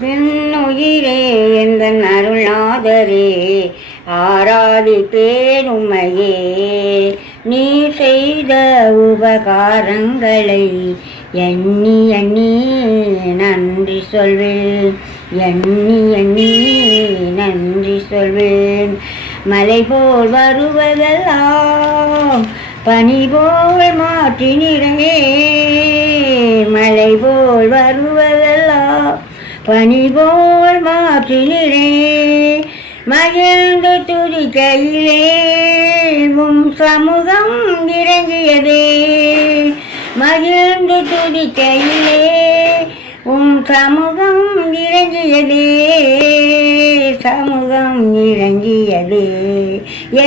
என்னுயிரே எந்தன் அருள்நாதரே, ஆராதிப்பேன் உம்மையே. நீ செய்த உபகாரங்களை எண்ணி எண்ணி நன்றி சொல்வேன், எண்ணி எண்ணி நன்றி சொல்வேன். மலை போல் வருவதெல்லாம் பனி போல் மாற்றினிறே, மலை போல் வருவதெல்லாம் பனி போல் மாற்றினிறே. மகிழ்ந்து துதிக்கையிலே உம் சமூகம் இறங்கியதே, மகிழ்ந்து துதிக்கையிலே உம் சமூகம் இறங்கியதே, சமூகம் இறங்கியதே.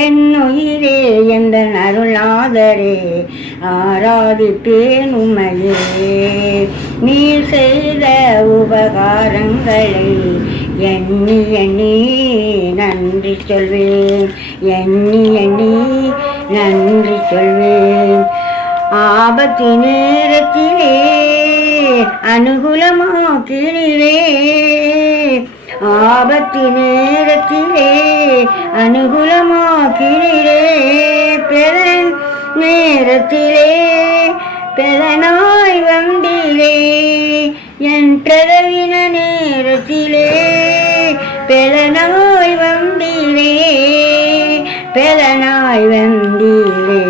என்னுயிரே எந்தன் அருள்நாதரே, ஆராதிப்பேன் உம்மையே. நீ செய்த உபகாரங்களை எண்ணி எண்ணி நன்றி சொல்வேன், எண்ணி எண்ணி நன்றி சொல்வேன். ஆபத்து நேரத்திலே அனுகூலமாக்கினீரே, ஆபத்து நேரத்திலே அனுகூலமாக்கினீரே. பெறன் நேரத்திலே பெறனாய் வந்தீரே, என் பிரதவின நேரத்திலே பெறனாய் வந்தீரே, பெறனாய் வந்தீரே.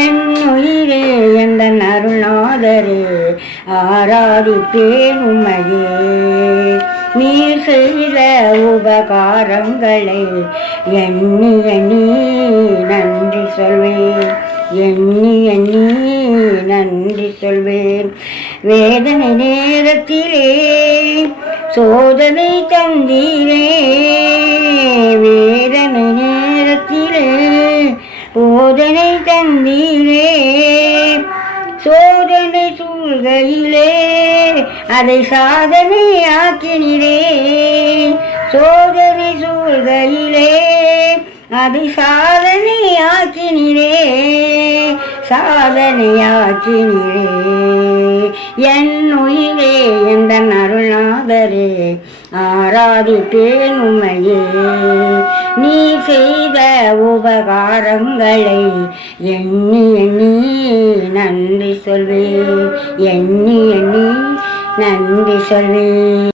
என்னுயிரே எந்தன் அருள்நாதரே, ஆராதிப்பேன் உம்மையே. நீ செய்த உபகாரங்களை எண்ணி எண்ணி நன்றி சொல்வேன், எண்ணி எண்ணி நன்றி சொல்வேன். வேதனை நேரத்திலே சோதனை தந்தீரே, வேதனை நேரத்திலே போதனை தந்தீரே. சோதனை சூழ்கையிலே அதை சாதனை ஆக்கினீரே, சோதனை சூழ்கையிலே அதை சாதனை ஆக்கினீரே, சாதனை ஆக்கினீரே. என்னுயிரே எந்தன் அருள்நாதரே, ஆராதிப்பேன் உம்மையே. நீ செய்த உபகாரங்களை எண்ணி எண்ணி நன்றி சொல்வேன், எண்ணி எண்ணி நன்றி சொல்வேன்.